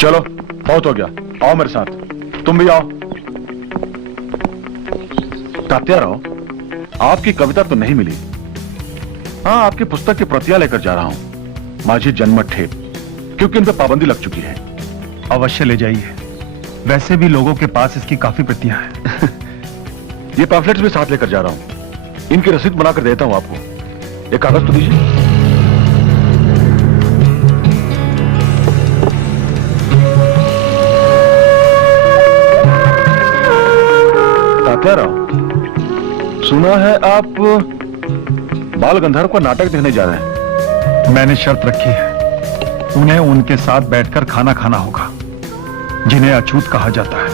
चलो बहुत हो गया, आओ मेरे साथ, तुम भी आओ। तात्याराव, आपकी कविता तो नहीं मिली। हाँ, आपकी पुस्तक की प्रतियां लेकर जा रहा हूं, माझी जन्मठ ठेप, क्योंकि इन पर पाबंदी लग चुकी है। अवश्य ले जाइए, वैसे भी लोगों के पास इसकी काफी प्रतियां हैं। ये पैम्फलेट्स भी साथ लेकर जा रहा हूं, इनकी रसीद बनाकर देता हूं आपको। एक कागज तो दीजिए। तात्याराव, सुना है आप बाल गंधर्व का नाटक देखने जा रहे हैं। मैंने शर्त रखी है, उन्हें उनके साथ बैठकर खाना खाना होगा, जिन्हें अछूत कहा जाता है।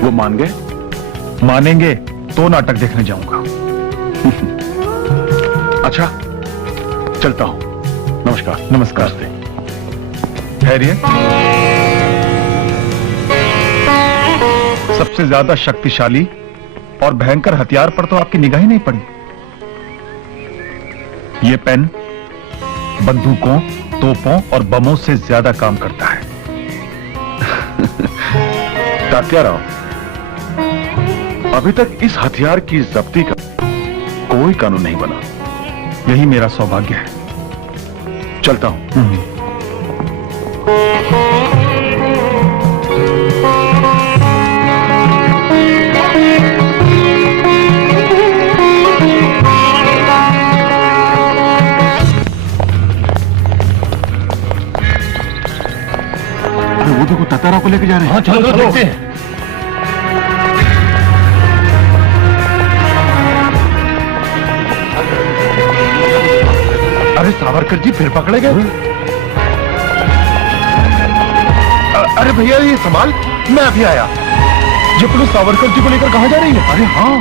वो मान गए? मानेंगे तो नाटक देखने जाऊंगा। अच्छा, चलता हूं। नमस्कार। नमस्कार। ठहरिए। सबसे ज्यादा शक्तिशाली और भयंकर हथियार पर तो आपकी निगाह ही नहीं पड़ी। ये पेन बंदूकों, तोपों और बमों से ज्यादा काम करता है। तात्याराव, अभी तक इस हथियार की जब्ती का कोई कानून नहीं बना। यही मेरा सौभाग्य है। चलता हूं। वो देखो, तात्याराव को लेके जा रहे हैं। हाँ, चलो देखते हैं। अरे सावरकर जी फिर पकड़े गए। अरे भैया ये संभाल, मैं अभी आया। ये पुलिस सावरकर जी को लेकर कहां जा रही है? अरे हाँ,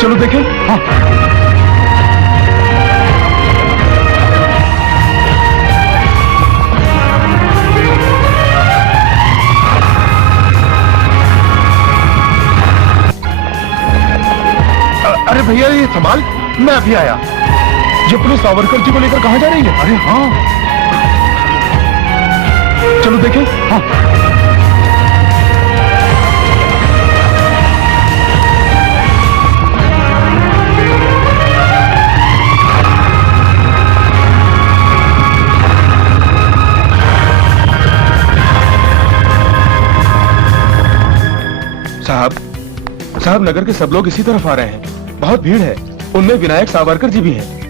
चलो देखें। हाँ, अरे भैया ये संभाल, मैं अभी आया। ये पुलिस सावरकर जी को लेकर कहां जा रही है? अरे हाँ, चलो देखें। हाँ, साहब नगर के सब लोग इसी तरफ आ रहे हैं, बहुत भीड़ है। उनमें विनायक सावरकर जी भी हैं।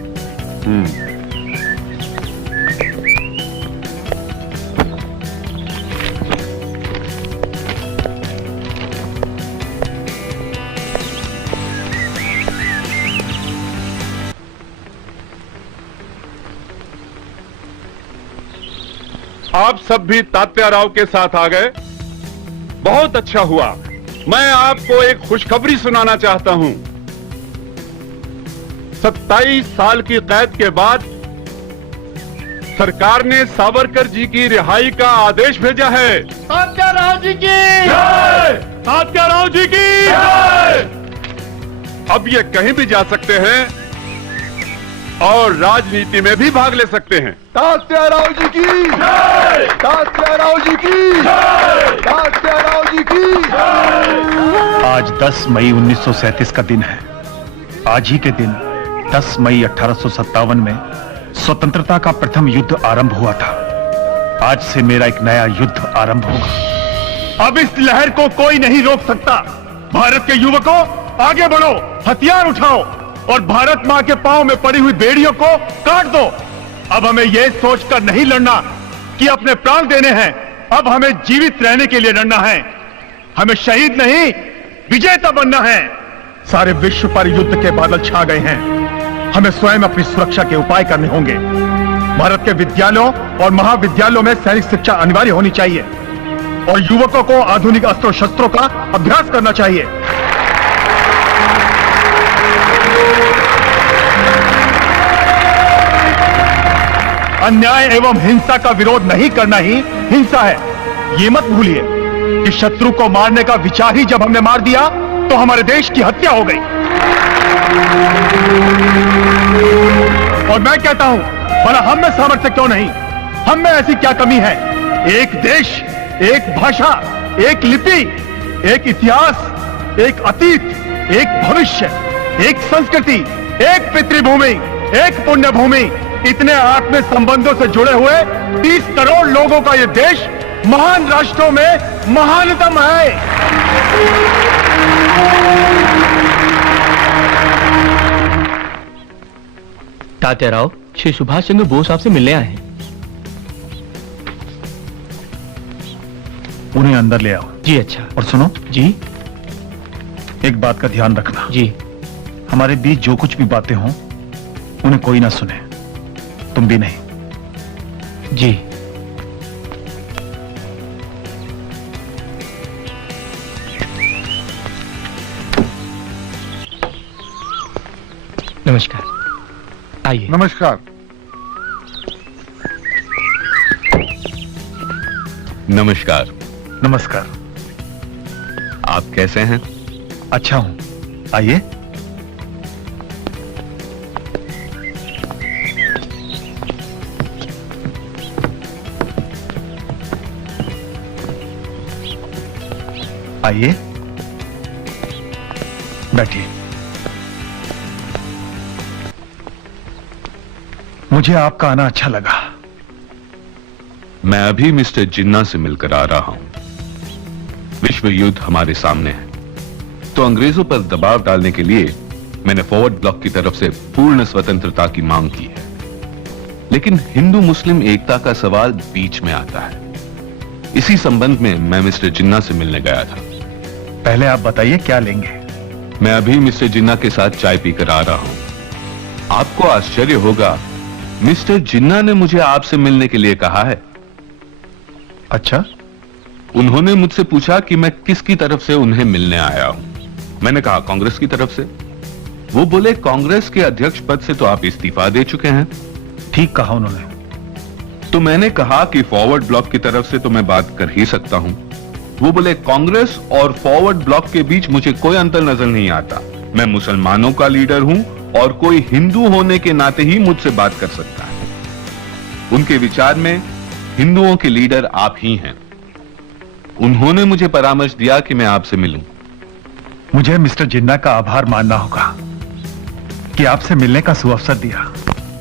आप सब भी तात्याराव के साथ आ गए, बहुत अच्छा हुआ। मैं आपको एक खुशखबरी सुनाना चाहता हूं। 27 साल की कैद के बाद सरकार ने सावरकर जी की रिहाई का आदेश भेजा है। तात्याराव जी की जय! तात्याराव जी की जय! अब ये कहीं भी जा सकते हैं और राजनीति में भी भाग ले सकते हैं। तात्याराव जी की जय! तात्याराव जी की जय! तात्याराव जी की जय! आज 10 मई 1937 का दिन है। आज ही के दिन 10 मई 1857 में स्वतंत्रता का प्रथम युद्ध आरंभ हुआ था। आज से मेरा एक नया युद्ध आरंभ होगा। अब इस लहर को कोई नहीं रोक सकता। भारत के युवकों, आगे बढ़ो, हथियार उठाओ और भारत मां के पांव में पड़ी हुई बेड़ियों को काट दो। अब हमें यह सोचकर नहीं लड़ना कि अपने प्राण देने हैं, अब हमें जीवित रहने के लिए लड़ना है। हमें शहीद नहीं, विजेता बनना है। सारे विश्व पर युद्ध के बादल छा गए हैं। हमें स्वयं अपनी सुरक्षा के उपाय करने होंगे। भारत के विद्यालयों और महाविद्यालयों में सैनिक शिक्षा अनिवार्य होनी चाहिए और युवकों को आधुनिक अस्त्र शस्त्रों का अभ्यास करना चाहिए। अन्याय एवं हिंसा का विरोध नहीं करना ही हिंसा है। ये मत भूलिए कि शत्रु को मारने का विचार ही जब हमने मार दिया तो हमारे देश की हत्या हो गई। और मैं कहता हूं भला हम में सामर्थ्य क्यों नहीं? हम में ऐसी क्या कमी है? एक देश, एक भाषा, एक लिपि, एक इतिहास, एक अतीत, एक भविष्य, एक संस्कृति, एक पितृभूमि, एक पुण्य भूमि, इतने आत्म संबंधों से जुड़े हुए 30 करोड़ लोगों का यह देश महान राष्ट्रों में महानतम है। तात्याराव, श्री सुभाष चंद्र बोस आपसे मिलने आए हैं। उन्हें अंदर ले आओ। जी अच्छा। और सुनो जी। एक बात का ध्यान रखना। जी। हमारे बीच जो कुछ भी बातें हों उन्हें कोई ना सुने, तुम भी नहीं। जी। नमस्कार, आइए। नमस्कार। नमस्कार। नमस्कार। आप कैसे हैं? अच्छा हूं, आइए। आइए, बैठिए। मुझे आपका आना अच्छा लगा। मैं अभी मिस्टर जिन्ना से मिलकर आ रहा हूं। विश्व युद्ध हमारे सामने है, तो अंग्रेजों पर दबाव डालने के लिए मैंने फॉरवर्ड ब्लॉक की तरफ से पूर्ण स्वतंत्रता की मांग की है। लेकिन हिंदू मुस्लिम एकता का सवाल बीच में आता है। इसी संबंध में मैं मिस्टर जिन्ना से मिलने गया था। पहले आप बताइए क्या लेंगे? मैं अभी मिस्टर जिन्ना के साथ चाय पीकर आ रहा हूं। आपको आश्चर्य होगा, मिस्टर जिन्ना ने मुझे आपसे मिलने के लिए कहा है। अच्छा? उन्होंने मुझसे पूछा कि मैं किसकी तरफ से उन्हें मिलने आया हूं। मैंने कहा कांग्रेस की तरफ से। वो बोले कांग्रेस के अध्यक्ष पद से तो आप इस्तीफा दे चुके हैं। ठीक कहा उन्होंने। तो मैंने कहा कि फॉरवर्ड ब्लॉक की तरफ से तो मैं बात कर ही सकता हूं। वो बोले कांग्रेस और फॉरवर्ड ब्लॉक के बीच मुझे कोई अंतर नजर नहीं आता। मैं मुसलमानों का लीडर हूं और कोई हिंदू होने के नाते ही मुझसे बात कर सकता है। उनके विचार में हिंदुओं के लीडर आप ही हैं। उन्होंने मुझे परामर्श दिया कि मैं आपसे मिलूं। मुझे मिस्टर जिन्ना का आभार मानना होगा कि आपसे मिलने का सुअवसर दिया।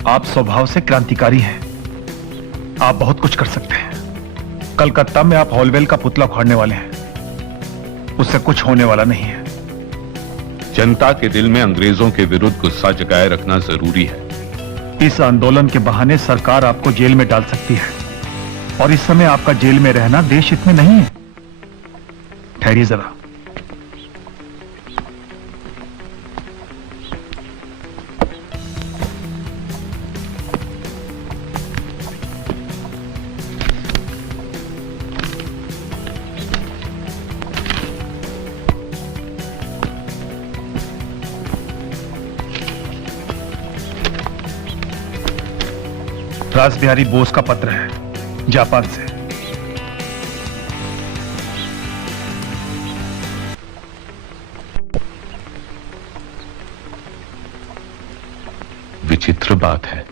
आप स्वभाव से क्रांतिकारी हैं। आप बहुत कुछ कर सकते हैं। कलकत्ता में आप हॉलवेल का पुतला उखाड़ने वाले हैं। उससे कुछ होने वाला नहीं है। जनता के दिल में अंग्रेजों के विरुद्ध गुस्सा जगाए रखना जरूरी है। इस आंदोलन के बहाने सरकार आपको जेल में डाल सकती है, और इस समय आपका जेल में रहना देश हित में नहीं है। ठहरिए जरा। रास बिहारी बोस का पत्र है, जापान से। विचित्र बात है,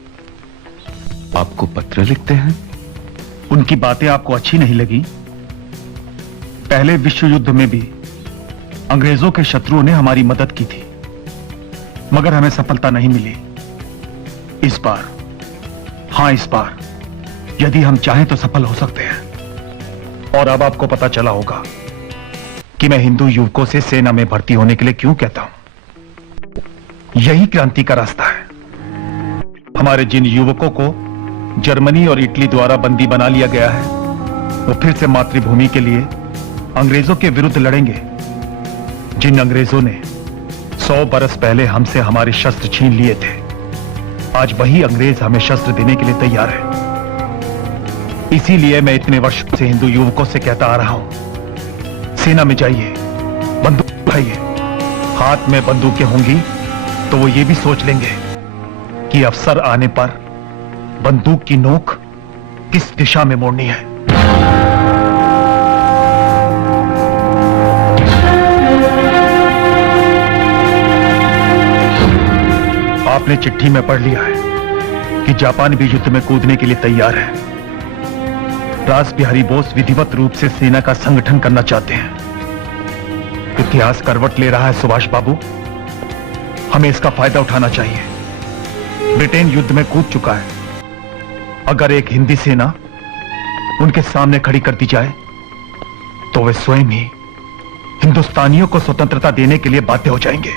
आपको पत्र लिखते हैं? उनकी बातें आपको अच्छी नहीं लगी? पहले विश्व युद्ध में भी अंग्रेजों के शत्रुओं ने हमारी मदद की थी, मगर हमें सफलता नहीं मिली। इस बार, हां इस बार, यदि हम चाहें तो सफल हो सकते हैं। और अब आपको पता चला होगा कि मैं हिंदू युवकों से सेना में भर्ती होने के लिए क्यों कहता हूं। यही क्रांति का रास्ता है। हमारे जिन युवकों को जर्मनी और इटली द्वारा बंदी बना लिया गया है, वो फिर से मातृभूमि के लिए अंग्रेजों के विरुद्ध लड़ेंगे। जिन अंग्रेजों ने 100 बरस पहले हमसे हमारे शस्त्र छीन लिए थे, आज वही अंग्रेज हमें शस्त्र देने के लिए तैयार है। इसीलिए मैं इतने वर्ष से हिंदू युवकों से कहता आ रहा हूं, सेना में जाइए, बंदूक उठाइए। हाथ में बंदूकें होंगी तो वो ये भी सोच लेंगे कि अवसर आने पर बंदूक की नोक किस दिशा में मोड़नी है। आपने चिट्ठी में पढ़ लिया है कि जापान भी युद्ध में कूदने के लिए तैयार है। रास बिहारी बोस विधिवत रूप से सेना का संगठन करना चाहते हैं। इतिहास करवट ले रहा है सुभाष बाबू, हमें इसका फायदा उठाना चाहिए। ब्रिटेन युद्ध में कूद चुका है। अगर एक हिंदी सेना उनके सामने खड़ी कर दी जाए तो वे स्वयं ही हिंदुस्तानियों को स्वतंत्रता देने के लिए बाध्य हो जाएंगे।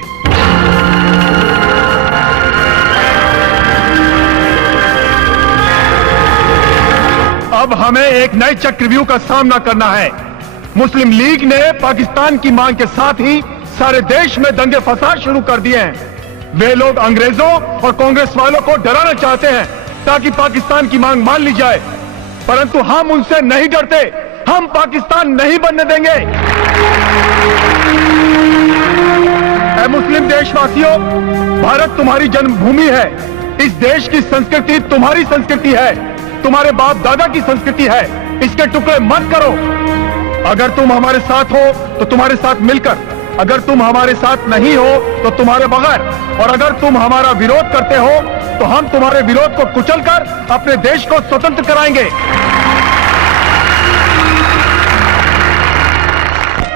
अब हमें एक नए चक्रव्यूह का सामना करना है। मुस्लिम लीग ने पाकिस्तान की मांग के साथ ही सारे देश में दंगे फसाद शुरू कर दिए हैं। वे लोग अंग्रेजों और कांग्रेस वालों को डराना चाहते हैं ताकि पाकिस्तान की मांग मान ली जाए, परंतु हम उनसे नहीं डरते। हम पाकिस्तान नहीं बनने देंगे। ऐ मुस्लिम देशवासियों, भारत तुम्हारी जन्मभूमि है। इस देश की संस्कृति तुम्हारी संस्कृति है, तुम्हारे बाप दादा की संस्कृति है। इसके टुकड़े मत करो। अगर तुम हमारे साथ हो तो तुम्हारे साथ मिलकर, अगर तुम हमारे साथ नहीं हो तो तुम्हारे बगैर, और अगर तुम हमारा विरोध करते हो तो हम तुम्हारे विरोध को कुचलकर अपने देश को स्वतंत्र कराएंगे।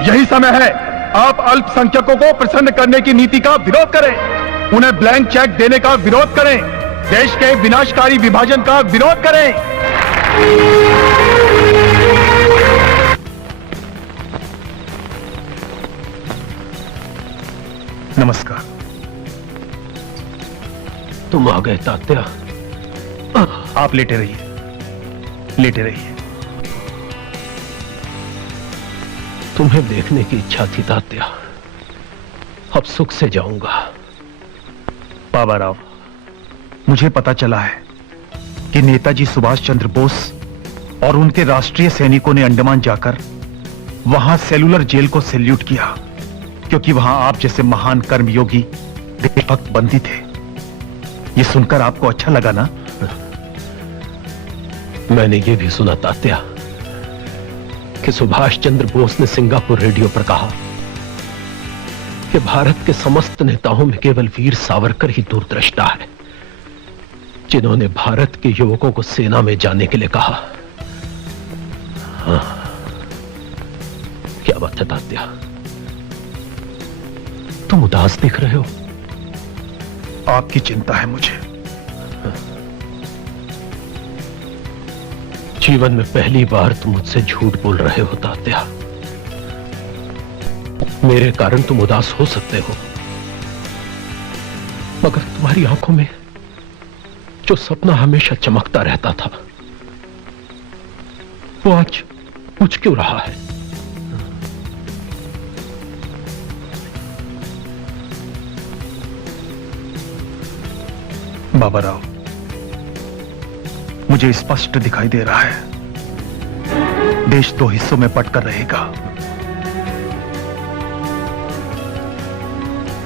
यही समय है आप अल्पसंख्यकों को प्रसन्न करने की नीति का विरोध करें, उन्हें ब्लैंक चेक देने का विरोध करें, देश के विनाशकारी विभाजन का विरोध करें। नमस्कार। तुम आ गए तात्या। आप लेटे रहिए, लेटे रहिए। तुम्हें देखने की इच्छा थी तात्या, अब सुख से जाऊंगा। बाबा राव, मुझे पता चला है कि नेताजी सुभाष चंद्र बोस और उनके राष्ट्रीय सैनिकों ने अंडमान जाकर वहां सेलुलर जेल को सैल्यूट किया, क्योंकि वहां आप जैसे महान कर्मयोगी देशभक्त बंदी थे। ये सुनकर आपको अच्छा लगा ना? मैंने ये भी सुना तात्या कि सुभाष चंद्र बोस ने सिंगापुर रेडियो पर कहा कि भारत के समस्त नेताओं में केवल वीर सावरकर ही दूरदृष्टा है, जिन्होंने भारत के युवकों को सेना में जाने के लिए कहा। हाँ, क्या बात है तात्या, तुम उदास दिख रहे हो। आपकी चिंता है मुझे। जीवन में पहली बार तुम मुझसे झूठ बोल रहे हो तात्या। मेरे कारण तुम उदास हो सकते हो, मगर तुम्हारी आंखों में जो सपना हमेशा चमकता रहता था, वो आज बुझ क्यों रहा है? बाबा राव, मुझे स्पष्ट दिखाई दे रहा है, देश दो हिस्सों में बंटकर रहेगा,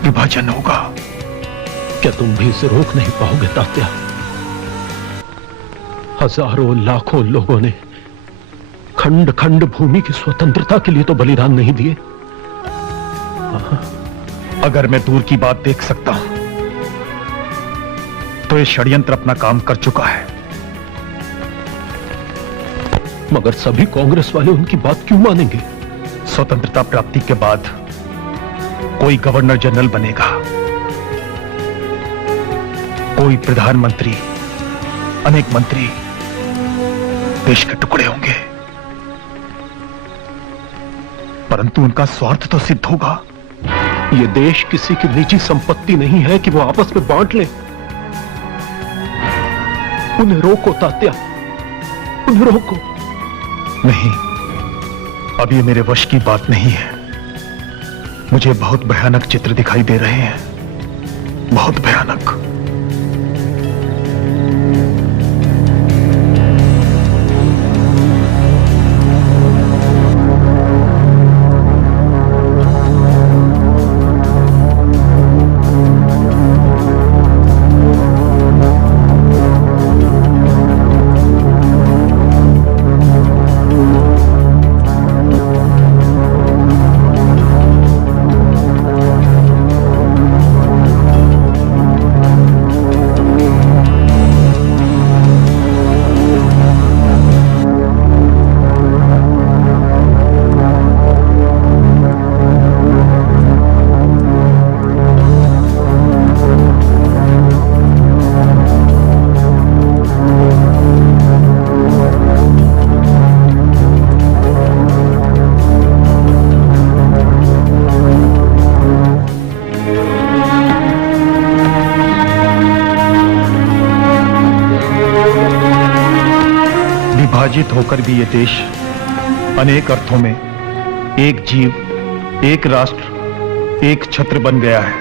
विभाजन होगा। क्या तुम भी इसे रोक नहीं पाओगे तात्या? हजारों लाखों लोगों ने खंड खंड भूमि की स्वतंत्रता के लिए तो बलिदान नहीं दिए। अगर मैं दूर की बात देख सकता हूं तो ये षड्यंत्र अपना काम कर चुका है। मगर सभी कांग्रेस वाले उनकी बात क्यों मानेंगे? स्वतंत्रता प्राप्ति के बाद कोई गवर्नर जनरल बनेगा, कोई प्रधानमंत्री, अनेक मंत्री, देश के टुकड़े होंगे, परंतु उनका स्वार्थ तो सिद्ध होगा। यह देश किसी की निजी संपत्ति नहीं है कि वो आपस में बांट ले। उन्हें रोको तात्या, उन्हें रोको। नहीं, अब ये मेरे वश की बात नहीं है। मुझे बहुत भयानक चित्र दिखाई दे रहे हैं, बहुत भयानक। विभाजित होकर भी ये देश अनेक अर्थों में एक जीव, एक राष्ट्र, एक छत्र बन गया है।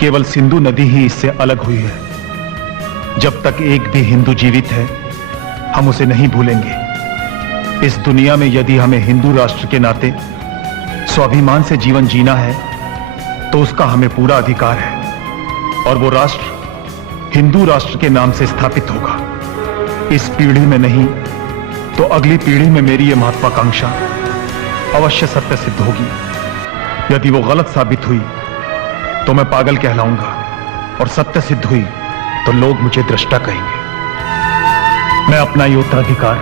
केवल सिंधु नदी ही इससे अलग हुई है। जब तक एक भी हिंदू जीवित है, हम उसे नहीं भूलेंगे। इस दुनिया में यदि हमें हिंदू राष्ट्र के नाते स्वाभिमान से जीवन जीना है, तो उसका हमें पूरा अधिकार है और वो राष्ट्र हिंदू राष्ट्र के नाम से स्थापित होगा। इस पीढ़ी में नहीं तो अगली पीढ़ी में मेरी ये महत्वाकांक्षा अवश्य सत्य सिद्ध होगी। यदि वो गलत साबित हुई तो मैं पागल कहलाऊंगा और सत्य सिद्ध हुई तो लोग मुझे दृष्टा कहेंगे। मैं अपना ये उत्तराधिकार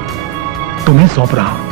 तुम्हें सौंप रहा हूं।